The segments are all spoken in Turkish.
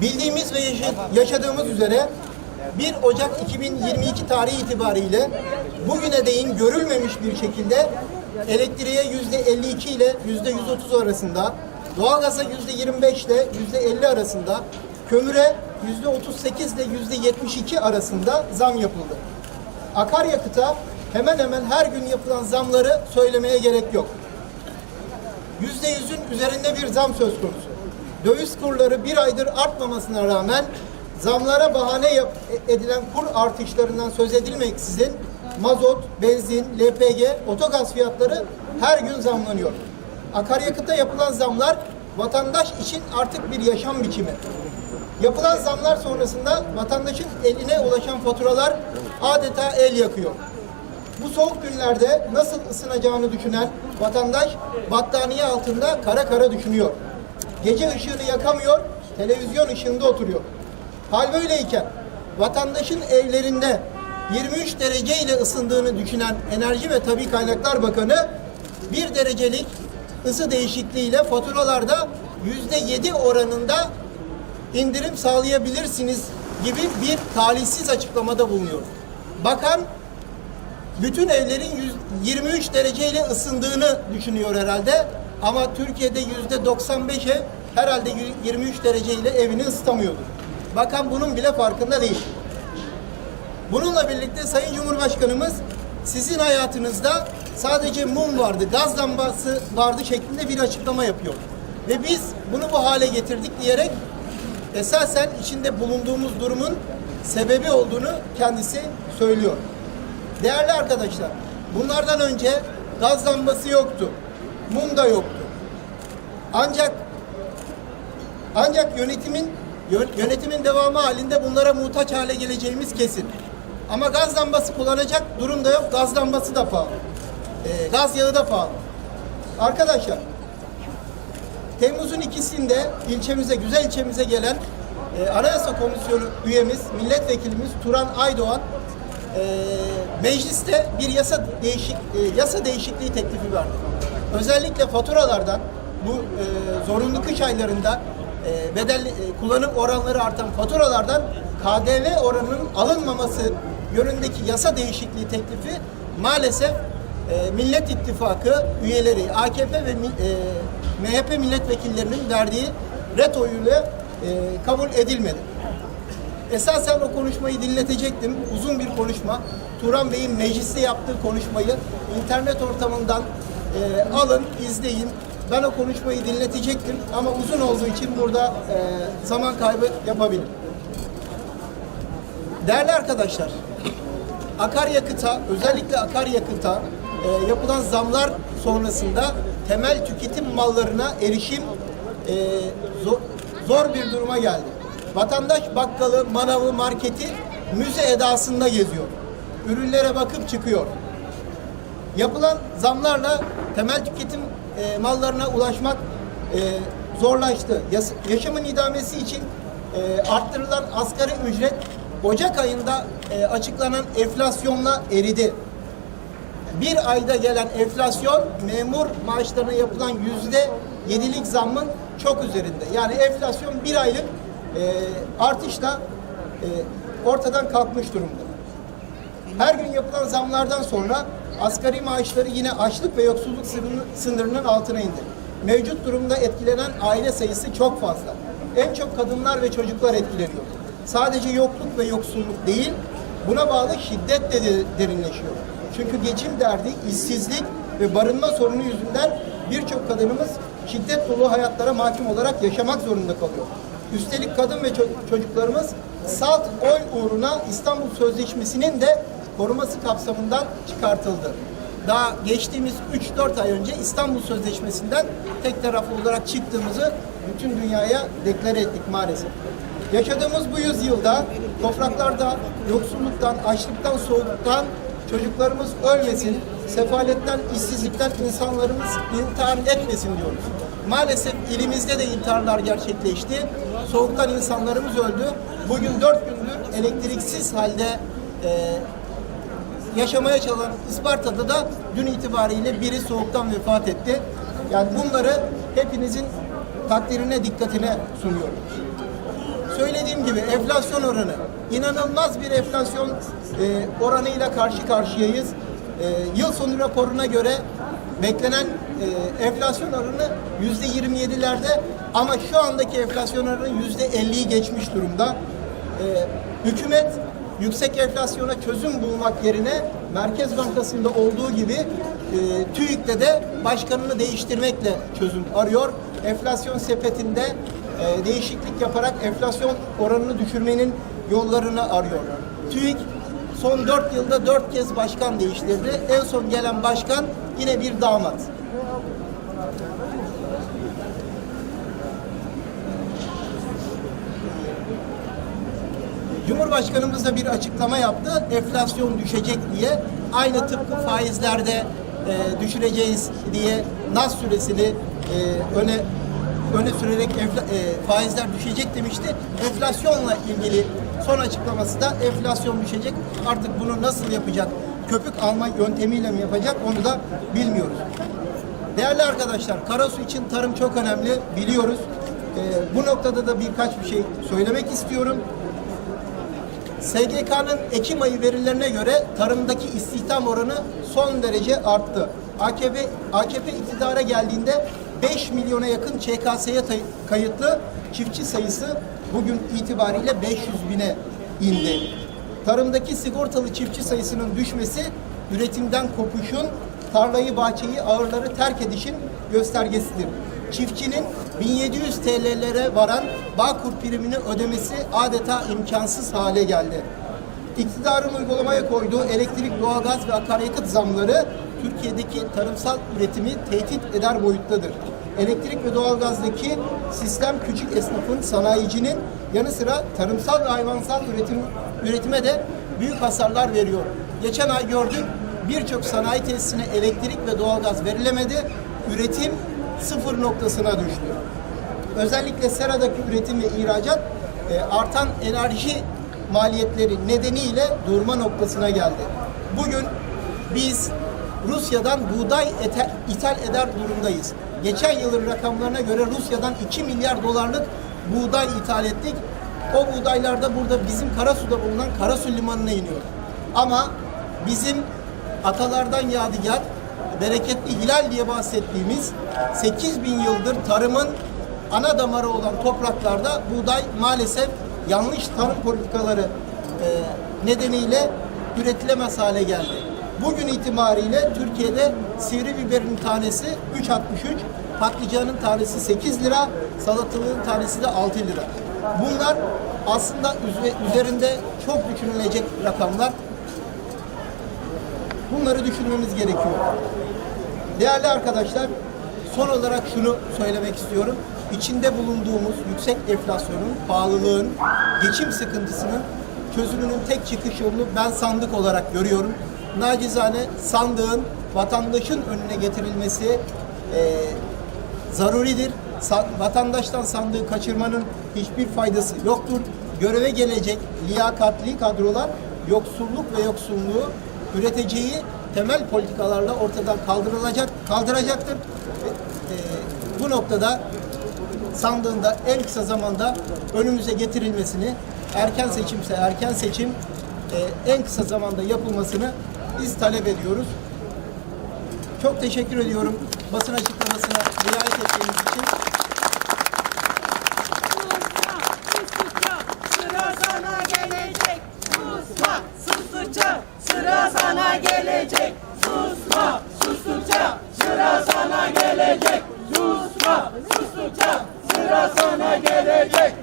Bildiğimiz ve yaşa- yaşadığımız üzere 1 Ocak 2022 tarihi itibariyle bugüne değin görülmemiş bir şekilde elektriğe yüzde 52 ile yüzde 130 arasında, doğalgaza yüzde 25 ile yüzde 50 arasında, kömüre yüzde 38 ile yüzde 72 arasında zam yapıldı. Akaryakıta hemen hemen her gün yapılan zamları söylemeye gerek yok. Yüzde yüzün üzerinde bir zam söz konusu. Döviz kurları bir aydır artmamasına rağmen zamlara bahane yap- edilen kur artışlarından söz edilmeksizin mazot, benzin, LPG, otogaz fiyatları her gün zamlanıyor. Akaryakıta yapılan zamlar vatandaş için artık bir yaşam biçimi. Yapılan zamlar sonrasında vatandaşın eline ulaşan faturalar adeta el yakıyor. Bu soğuk günlerde nasıl ısınacağını düşünen vatandaş battaniye altında kara kara düşünüyor. Gece ışığını yakamıyor, televizyon ışığında oturuyor. Hal böyleyken vatandaşın evlerinde 23 derece ile ısındığını düşünen Enerji ve Tabi Kaynaklar Bakanı bir derecelik ısı değişikliğiyle faturalarda yüzde yedi oranında indirim sağlayabilirsiniz gibi bir talihsiz açıklamada bulunuyor. Bakan bütün evlerin yüz- 23 dereceyle ısındığını düşünüyor herhalde. Ama Türkiye'de yüzde 95 ev herhalde yü- 23 dereceyle evini ısıtamıyordur. Bakan bunun bile farkında değil. Bununla birlikte Sayın Cumhurbaşkanımız sizin hayatınızda sadece mum vardı, gaz lambası vardı şeklinde bir açıklama yapıyor. Ve biz bunu bu hale getirdik diyerek esasen içinde bulunduğumuz durumun sebebi olduğunu kendisi söylüyor. Değerli arkadaşlar, bunlardan önce gaz lambası yoktu, mum da yoktu. Ancak ancak yönetimin yö- yönetimin devamı halinde bunlara muhtaç hale geleceğimiz kesin. Ama gaz lambası kullanacak durum da yok. Gaz lambası da pahalı. Ee, gaz yağı da pahalı. Arkadaşlar, Temmuz'un ikisinde ilçemize, güzel ilçemize gelen e, Anayasa Komisyonu üyemiz, milletvekilimiz Turan Aydoğan e, mecliste bir yasa değişik e, yasa değişikliği teklifi verdi. Özellikle faturalardan bu e, zorunlu kış aylarında e, bedel e, kullanım oranları artan faturalardan KDV oranının alınmaması yönündeki yasa değişikliği teklifi maalesef e, Millet İttifakı üyeleri AKP ve e, MHP milletvekillerinin verdiği ret oyuyla e, kabul edilmedi. Esasen o konuşmayı dinletecektim. Uzun bir konuşma. Turan Bey'in mecliste yaptığı konuşmayı internet ortamından e, alın, izleyin. Ben o konuşmayı dinletecektim ama uzun olduğu için burada e, zaman kaybı yapabilirim. Değerli arkadaşlar, akaryakıta, özellikle akaryakıta e, yapılan zamlar sonrasında temel tüketim mallarına erişim e, zor, zor bir duruma geldi. Vatandaş bakkalı, manavı, marketi müze edasında geziyor. Ürünlere bakıp çıkıyor. Yapılan zamlarla temel tüketim e, mallarına ulaşmak e, zorlaştı. Yas- yaşamın idamesi için e, arttırılan asgari ücret Ocak ayında e, açıklanan enflasyonla eridi. Bir ayda gelen enflasyon memur maaşlarına yapılan yüzde yedilik zammın çok üzerinde. Yani enflasyon bir aylık e, artışla e, ortadan kalkmış durumda. Her gün yapılan zamlardan sonra asgari maaşları yine açlık ve yoksulluk sınırını- sınırının altına indi. Mevcut durumda etkilenen aile sayısı çok fazla. En çok kadınlar ve çocuklar etkileniyor. Sadece yokluk ve yoksulluk değil, buna bağlı şiddet de de- derinleşiyor. Çünkü geçim derdi, işsizlik ve barınma sorunu yüzünden birçok kadınımız şiddet dolu hayatlara mahkum olarak yaşamak zorunda kalıyor. Üstelik kadın ve ço- çocuklarımız salt oy uğruna İstanbul Sözleşmesi'nin de koruması kapsamından çıkartıldı. Daha geçtiğimiz 3-4 ay önce İstanbul Sözleşmesi'nden tek taraflı olarak çıktığımızı bütün dünyaya deklare ettik maalesef. Yaşadığımız bu yüzyılda topraklarda yoksulluktan, açlıktan, soğuktan çocuklarımız ölmesin, sefaletten, işsizlikten insanlarımız intihar etmesin diyoruz. Maalesef ilimizde de intiharlar gerçekleşti. Soğuktan insanlarımız öldü. Bugün dört gündür elektriksiz halde e, yaşamaya çalışan Isparta'da da dün itibariyle biri soğuktan vefat etti. Yani bunları hepinizin takdirine, dikkatine sunuyorum. söylediğim gibi enflasyon oranı inanılmaz bir enflasyon e, oranıyla karşı karşıyayız. E, yıl sonu raporuna göre beklenen e, enflasyon oranı yüzde 27'lerde ama şu andaki enflasyon oranı yüzde 50'yi geçmiş durumda. E, hükümet yüksek enflasyona çözüm bulmak yerine Merkez Bankası'nda olduğu gibi e, TÜİK'te de başkanını değiştirmekle çözüm arıyor. Enflasyon sepetinde e, değişiklik yaparak enflasyon oranını düşürmenin yollarını arıyor. TÜİK son 4 yılda 4 kez başkan değiştirdi. En son gelen başkan yine bir damat. Cumhurbaşkanımız da bir açıklama yaptı. Enflasyon düşecek diye. Aynı tıpkı faizlerde e, düşüreceğiz diye Nas süresini e, öne öne sürerek enfla- e, faizler düşecek demişti. Enflasyonla ilgili son açıklaması da enflasyon düşecek. Artık bunu nasıl yapacak? Köpük alma yöntemiyle mi yapacak? Onu da bilmiyoruz. Değerli arkadaşlar, Karasu için tarım çok önemli biliyoruz. E, bu noktada da birkaç bir şey söylemek istiyorum. SGK'nın Ekim ayı verilerine göre tarımdaki istihdam oranı son derece arttı. AKP, AKP iktidara geldiğinde 5 milyona yakın ÇKS'ye kayıtlı çiftçi sayısı bugün itibariyle 500 bine indi. Tarımdaki sigortalı çiftçi sayısının düşmesi üretimden kopuşun, tarlayı, bahçeyi, ağırları terk edişin göstergesidir. Çiftçinin 1700 TL'lere varan Bağkur primini ödemesi adeta imkansız hale geldi. İktidarın uygulamaya koyduğu elektrik, doğalgaz ve akaryakıt zamları Türkiye'deki tarımsal üretimi tehdit eder boyuttadır. Elektrik ve doğalgazdaki sistem küçük esnafın, sanayicinin yanı sıra tarımsal ve hayvansal üretim, üretime de büyük hasarlar veriyor. Geçen ay gördük birçok sanayi tesisine elektrik ve doğalgaz verilemedi. Üretim sıfır noktasına düştü. Özellikle seradaki üretim ve ihracat e, artan enerji maliyetleri nedeniyle durma noktasına geldi. Bugün biz Rusya'dan buğday ete- ithal eder durumdayız. Geçen yılın rakamlarına göre Rusya'dan 2 milyar dolarlık buğday ithal ettik. O buğdaylar da burada bizim Karasu'da bulunan Karasu Limanı'na iniyor. Ama bizim atalardan yadigar bereketli hilal diye bahsettiğimiz 8 bin yıldır tarımın ana damarı olan topraklarda buğday maalesef yanlış tarım politikaları e, nedeniyle üretilemez hale geldi. Bugün itibariyle Türkiye'de sivri biberin tanesi 3.63, patlıcanın tanesi 8 lira, salatalığın tanesi de 6 lira. Bunlar aslında üze- üzerinde çok düşünülecek rakamlar. Bunları düşünmemiz gerekiyor. Değerli arkadaşlar, son olarak şunu söylemek istiyorum. İçinde bulunduğumuz yüksek enflasyonun, pahalılığın, geçim sıkıntısının çözümünün tek çıkış yolunu ben sandık olarak görüyorum. Nacizane sandığın vatandaşın önüne getirilmesi eee zaruridir. Sa- vatandaştan sandığı kaçırmanın hiçbir faydası yoktur. Göreve gelecek liyakatli kadrolar yoksulluk ve yoksulluğu üreteceği temel politikalarla ortadan kaldırılacak, kaldıracaktır. Ve, e, bu noktada sandığında en kısa zamanda önümüze getirilmesini, erken seçimse erken seçim e, en kısa zamanda yapılmasını biz talep ediyoruz. Çok teşekkür ediyorum basın açıklamasına riayet ettiğiniz için. Sıra sana gelecek. Susma, sustukça sıra sana gelecek. Susma, sustukça sıra sana gelecek. Susma, sustukça sıra sana gelecek.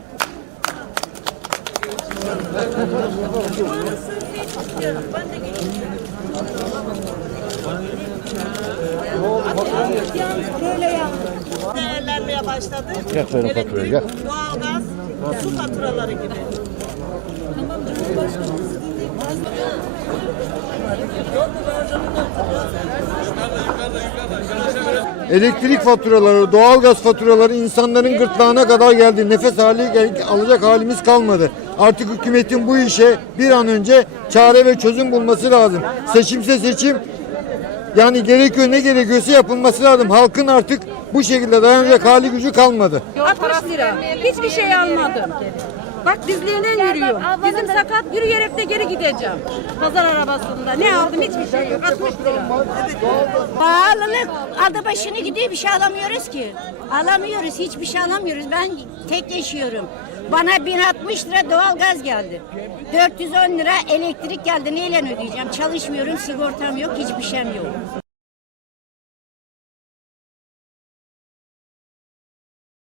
Değerlenmeye başladı. Yak benim faturayı, yak. Doğalgaz, su faturaları gibi. Elektrik faturaları, doğalgaz faturaları insanların gırtlağına kadar geldi. Nefes hali alacak halimiz kalmadı. Artık hükümetin bu işe bir an önce çare ve çözüm bulması lazım. Seçimse seçim yani gerekiyor ne gerekiyorsa yapılması lazım. Halkın artık bu şekilde dayanacak hali gücü kalmadı. 60 lira. Hiçbir şey almadım. Bak dizliğinden yürüyor. Bizim sakat yürüyerek de geri gideceğim. Pazar arabasında. Ne aldım hiçbir şey yok. 60 lira. Pahalılık adı başını gidiyor bir şey alamıyoruz ki. Alamıyoruz hiçbir şey alamıyoruz. Ben tek yaşıyorum. Bana 1060 lira doğalgaz geldi. 410 lira elektrik geldi. Neyle ödeyeceğim? Çalışmıyorum, sigortam yok, hiçbir şeyim yok.